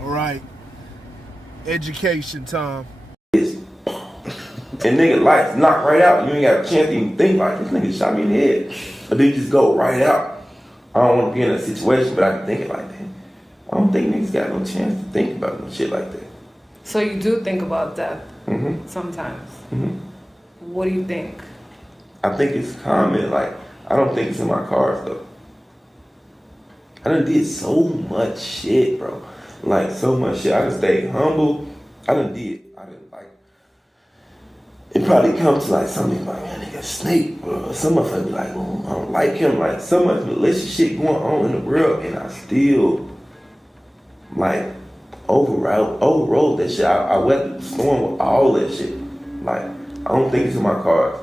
All right. Education time. And nigga, lights knock right out. You ain't got a chance to even think like this nigga shot me in the head. But then just go right out. I don't want to be in a situation, but I can think it like that. I don't think niggas got no chance to think about no shit like that. So you do think about death sometimes. What do you think? I think it's common. Like, I don't think it's in my cards though. I done did so much shit, bro. Like, so much shit. I done stayed humble. I done like, it probably comes to like something like, man, nigga, Snake, bro. Some motherfucker be like, oh, I don't like him. Like, so much malicious shit going on in the world, and I still, like, overrode that shit. I weathered the storm with all that shit. Like, I don't think it's in my cards.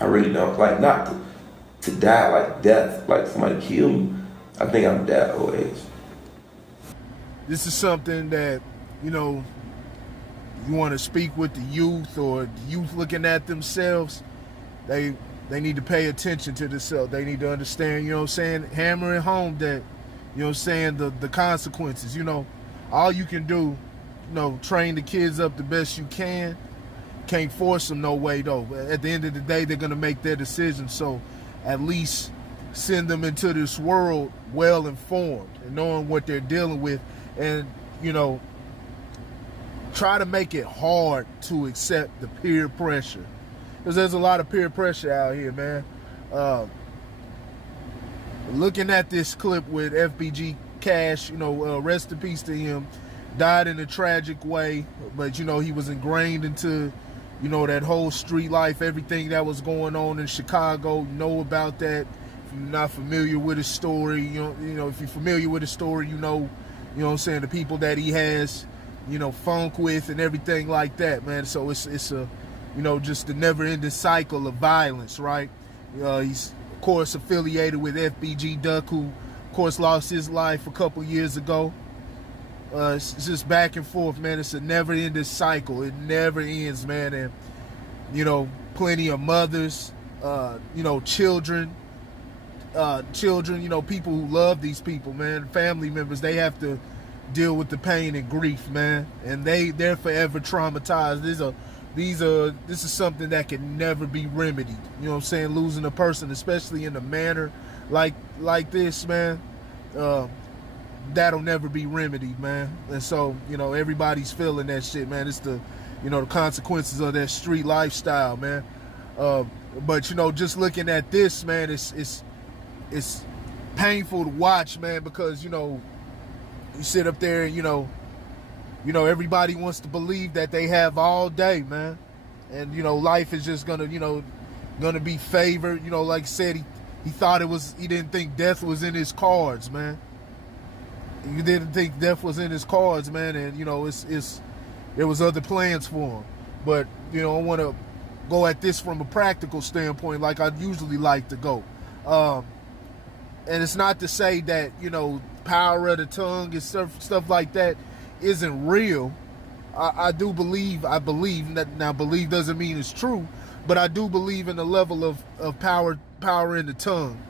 I really don't. Like, not to die like death, like somebody kill me. I think I'm that old age. This is something that, you know, you want to speak with the youth, or the youth looking at themselves. They need to pay attention to themselves. They need to understand, you know what I'm saying, hammering home that, you know what I'm saying, the consequences. You know, all you can do, you know, train the kids up the best you can. Can't force them no way though. At the end of the day, they're gonna make their decision. So at least send them into this world well informed and knowing what they're dealing with, and, you know, try to make it hard to accept the peer pressure, because there's a lot of peer pressure out here, man. Looking at this clip with FBG Cash, you know, rest in peace to him, died in a tragic way, but, you know, he was ingrained into, you know, that whole street life, everything that was going on in Chicago. You know about that. If you're not familiar with his story, you know, if you're familiar with his story, you know what I'm saying, the people that he has, you know, funk with and everything like that, man. So it's a, you know, just the never-ending cycle of violence, right? He's, of course, affiliated with FBG Duck, who, of course, lost his life a couple years ago. It's just back and forth, man. It's a never-ending cycle. It never ends, man. And, you know, plenty of mothers, you know, children, you know, people who love these people, man, family members, they have to deal with the pain and grief, man. And they're forever traumatized. This is something that can never be remedied. You know what I'm saying? Losing a person, especially in a manner like this, man, that'll never be remedied, man. And so, you know, everybody's feeling that shit, man. It's the, you know, the consequences of that street lifestyle, man. But, you know, just looking at this, man, it's painful to watch, man, because, you know, you sit up there and, you know, everybody wants to believe that they have all day, man. And, you know, life is just gonna, you know, gonna be favored. You know, like I said, he didn't think death was in his cards, man. He didn't think death was in his cards, man. And, you know, there was other plans for him. But, you know, I want to go at this from a practical standpoint, like I usually like to go. And it's not to say that, you know, power of the tongue and stuff like that isn't real. I believe that. Now, believe doesn't mean it's true, but I do believe in the level of power in the tongue.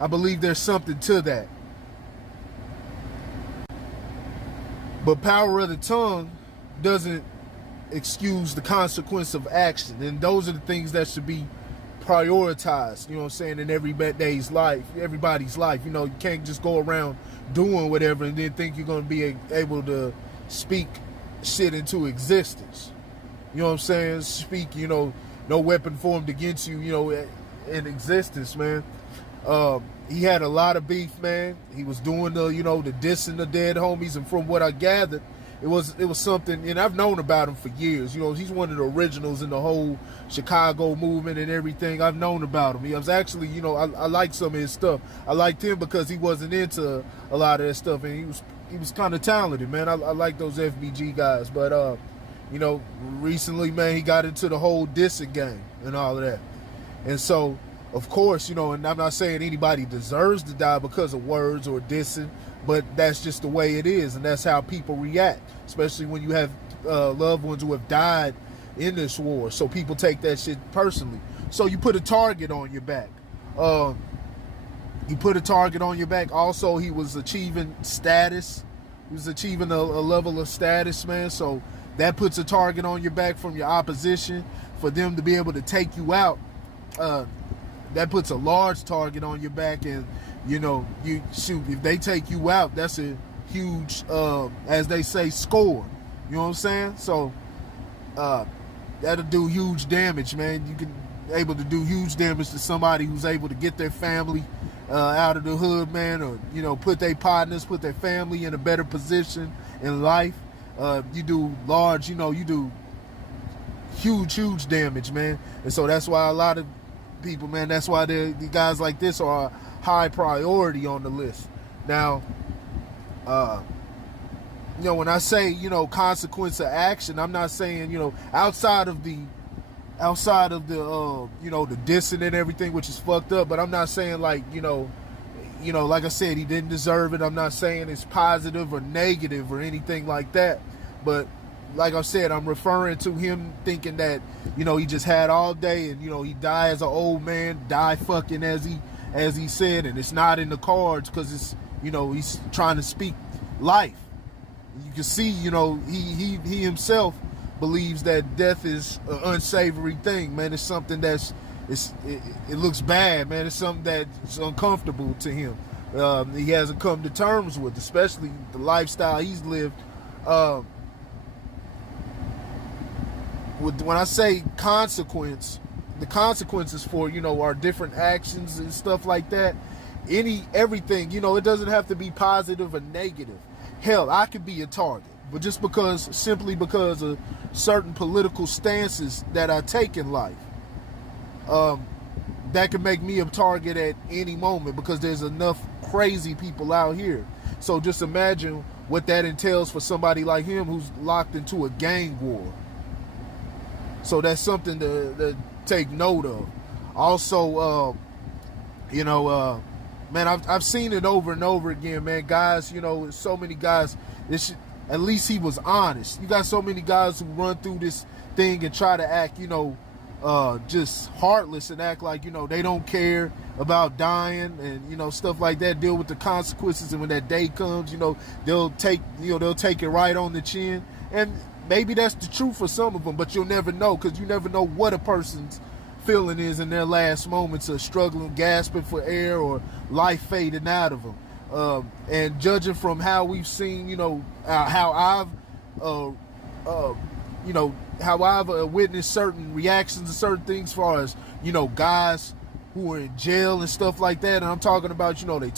I believe there's something to that. But power of the tongue doesn't excuse the consequence of action. And those are the things that should be prioritized, you know what I'm saying, in everybody's life. You know, you can't just go around doing whatever and then think you're going to be able to speak shit into existence. You know what I'm saying? Speak, you know, no weapon formed against you, you know, in existence, man. He had a lot of beef, man. He was doing the, you know, the dissing the dead homies, and from what I gathered, it was something, and I've known about him for years. You know, he's one of the originals in the whole Chicago movement and everything. I've known about him. He was actually, you know, I like some of his stuff. I liked him because he wasn't into a lot of that stuff, and he was kind of talented, man. I like those FBG guys, but you know, recently, man, he got into the whole dissing game and all of that, and so, of course, you know, and I'm not saying anybody deserves to die because of words or dissing, but that's just the way it is, and that's how people react, especially when you have loved ones who have died in this war. So people take that shit personally. So you put a target on your back. Also, he was achieving status He was achieving a level of status, man. So that puts a target on your back from your opposition. For them to be able to take you out, that puts a large target on your back. And, you know, you shoot, if they take you out, that's a huge, as they say, score. You know what I'm saying? So that'll do huge damage, man. You can able to do huge damage to somebody who's able to get their family out of the hood, man, or, you know, put their partners, put their family in a better position in life. You do large, you know, you do huge damage, man. And so that's why a lot of people, man, that's why the guys like this are a high priority on the list. Now, you know, when I say, you know, consequence of action, I'm not saying, you know, outside of the you know, the dissing and everything, which is fucked up, but I'm not saying like, you know, like I said, he didn't deserve it. I'm not saying it's positive or negative or anything like that. But like I said, I'm referring to him thinking that, you know, he just had all day and, you know, he died as an old man, die fucking as he said, and it's not in the cards because it's, you know, he's trying to speak life. You can see, you know, he himself believes that death is an unsavory thing, man. It's something it looks bad, man. It's something that's uncomfortable to him. He hasn't come to terms with, especially the lifestyle he's lived. When I say consequence, the consequences for, you know, our different actions and stuff like that, everything, you know, it doesn't have to be positive or negative. Hell, I could be a target, but just simply because of certain political stances that I take in life, that can make me a target at any moment because there's enough crazy people out here. So just imagine what that entails for somebody like him who's locked into a gang war. So that's something to take note of. Also, you know, man, I've seen it over and over again, man. Guys, you know, so many guys, at least he was honest. You got so many guys who run through this thing and try to act, you know, just heartless and act like, you know, they don't care about dying and, you know, stuff like that, deal with the consequences. And when that day comes, you know, they'll take it right on the chin. And maybe that's the truth for some of them, but you'll never know because you never know what a person's feeling is in their last moments of struggling, gasping for air, or life fading out of them. And judging from how we've seen, you know, how I've witnessed certain reactions to certain things, as far as, you know, guys who are in jail and stuff like that. And I'm talking about, you know, and we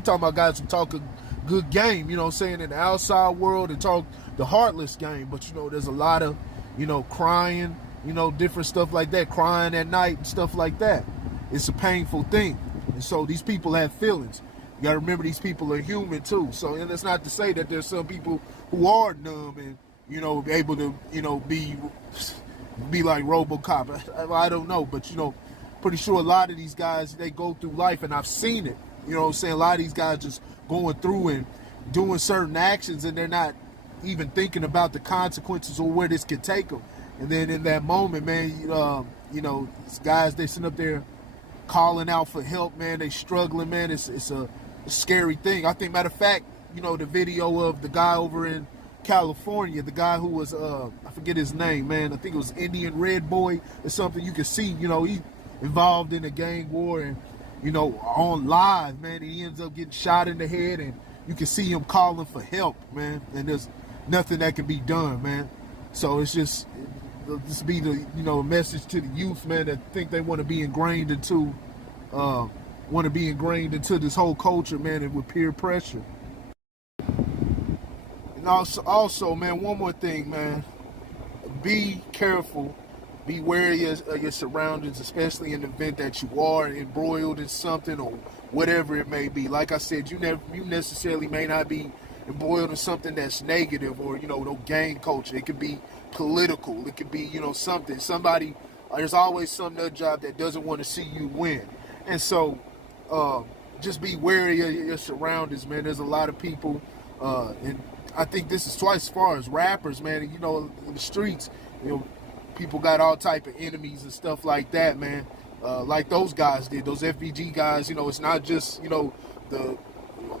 talking about guys who talk a good game, you know what I'm saying, in the outside world, and talk the heartless game. But, you know, there's a lot of, you know, crying, you know, different stuff like that, crying at night and stuff like that. It's a painful thing. And so these people have feelings. You got to remember, these people are human too. So, and it's not to say that there's some people who are numb and, you know, able to, you know, be like RoboCop. I don't know, but, you know, pretty sure a lot of these guys, they go through life, and I've seen it. You know what I'm saying? A lot of these guys just going through and doing certain actions, and they're not even thinking about the consequences or where this could take them. And then in that moment, man, you know, these guys, they sit up there calling out for help, man. They struggling, man. It's a scary thing. I think, matter of fact, you know, the video of the guy over in California, the guy who was, I forget his name, man. I think it was Indian Red Boy or something. You can see, you know, he involved in a gang war, and, you know, on live, man, he ends up getting shot in the head, and you can see him calling for help, man. And there's nothing that can be done, man. So it's just, this be the, you know, message to the youth, man, that think they want to be ingrained into this whole culture, man, and with peer pressure. And also, man, one more thing, man. Be careful. Be wary of your surroundings, especially in the event that you are embroiled in something or whatever it may be. Like I said, you necessarily may not be embroiled in something that's negative, or, you know, no gang culture. It could be political. It could be, you know, something. Somebody, there's always some nut job that doesn't want to see you win. And so, just be wary of your surroundings, man. There's a lot of people, and I think this is twice as far as rappers, man. And, you know, in the streets, you know, people got all type of enemies and stuff like that, man. Like those guys did, those FBG guys. You know, it's not just, you know, the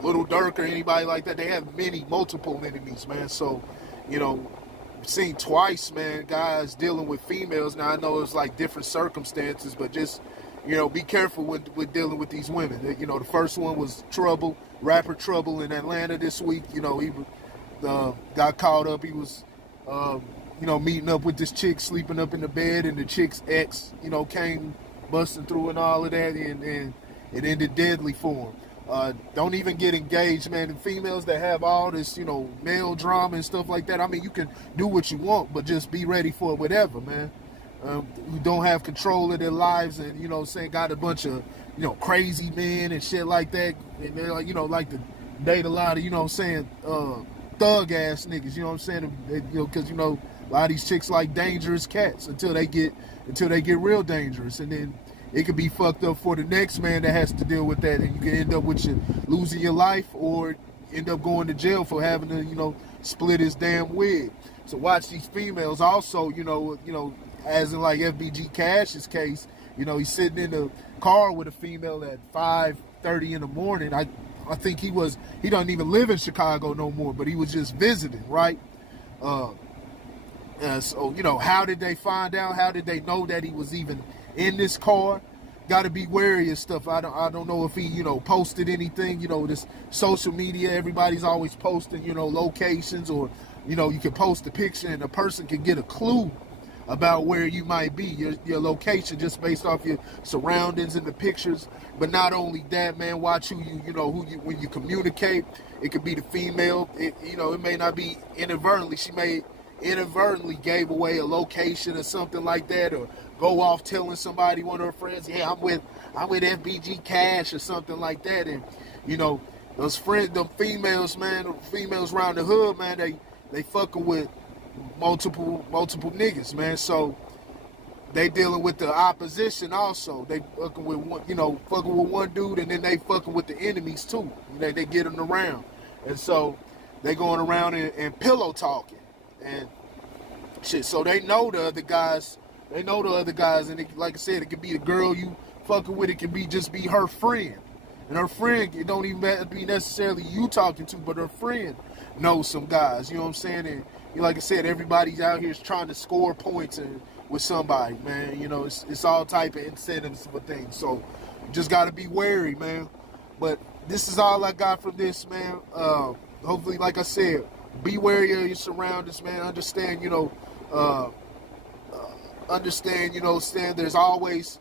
Little Dirk or anybody like that, they have multiple enemies, man. So, you know, seen twice, man, guys dealing with females. Now I know it's like different circumstances, but just, you know, be careful with dealing with these women. You know, the first one was Trouble, rapper Trouble in Atlanta this week. You know, he got caught up. He was, you know, meeting up with this chick, sleeping up in the bed, and the chick's ex, you know, came busting through and all of that, and it ended deadly for him. Don't even get engaged, man. The females that have all this, you know, male drama and stuff like that, I mean, you can do what you want, but just be ready for whatever, man. Who don't have control of their lives and, you know, saying got a bunch of, you know, crazy men and shit like that. And they're like, you know, like to date a lot of, you know what I'm saying, thug ass niggas, you know what I'm saying? They, you know, because, you know, a lot of these chicks like dangerous cats until they get real dangerous. And then it could be fucked up for the next man that has to deal with that, and you can end up with losing your life or end up going to jail for having to, you know, split his damn wig. So watch these females also, you know, as in like FBG Cash's case, you know, he's sitting in the car with a female at 5:30 in the morning. I think he doesn't even live in Chicago no more, but he was just visiting, right? So, you know, how did they find out? How did they know that he was even in this car? Got to be wary of stuff. I don't know if he, you know, posted anything. You know, this social media, everybody's always posting, you know, locations, or, you know, you can post a picture and a person can get a clue about where you might be, your location, just based off your surroundings and the pictures. But not only that, man, watch when you communicate. It could be the female. You know, it may not be inadvertently. She may inadvertently gave away a location or something like that, or go off telling somebody, one of her friends, yeah, I'm with FBG Cash or something like that. And, you know, those friends, them females, man, the females around the hood, man, they fucking with multiple niggas, man. So they dealing with the opposition also. They fucking with one dude, and then they fucking with the enemies too. They get them around, and so they going around and pillow talking and shit. So they know the other guys. They know the other guys, and like I said, it could be a girl you fucking with. It can be just be her friend, and her friend, it don't even be necessarily you talking to, but her friend knows some guys. You know what I'm saying? And like I said, everybody's out here is trying to score points with somebody, man. You know, it's all type of incentives for things. So you just got to be wary, man. But this is all I got from this, man. Hopefully, like I said, be wary of your surroundings, man. Understand, there's always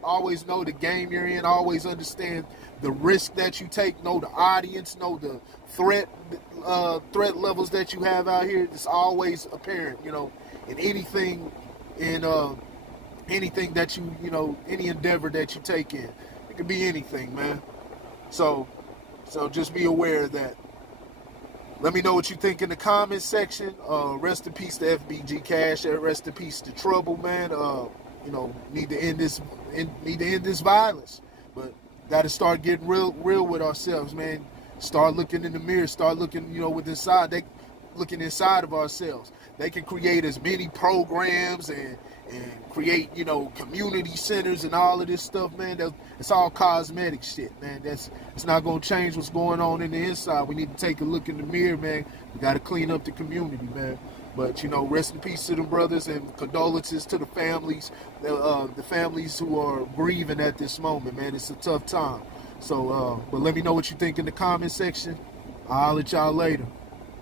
know the game you're in. Always understand the risk that you take. Know the audience. Know the threat levels that you have out here. It's always apparent, you know, in anything that you any endeavor that you take in. It could be anything, man. So just be aware of that. Let me know what you think in the comments section. Rest in peace to FBG Cash. Rest in peace to Trouble, man. Need to end this violence. But got to start getting real with ourselves, man. Start looking in the mirror. Start looking, looking inside of ourselves. They can create as many programs and create, community centers and all of this stuff, man. It's all cosmetic shit, man. It's not going to change what's going on in the inside. We need to take a look in the mirror, man. We got to clean up the community, man. But, rest in peace to them brothers, and condolences to the families, the families who are grieving at this moment, man. It's a tough time. So, but let me know what you think in the comment section. I'll let y'all later.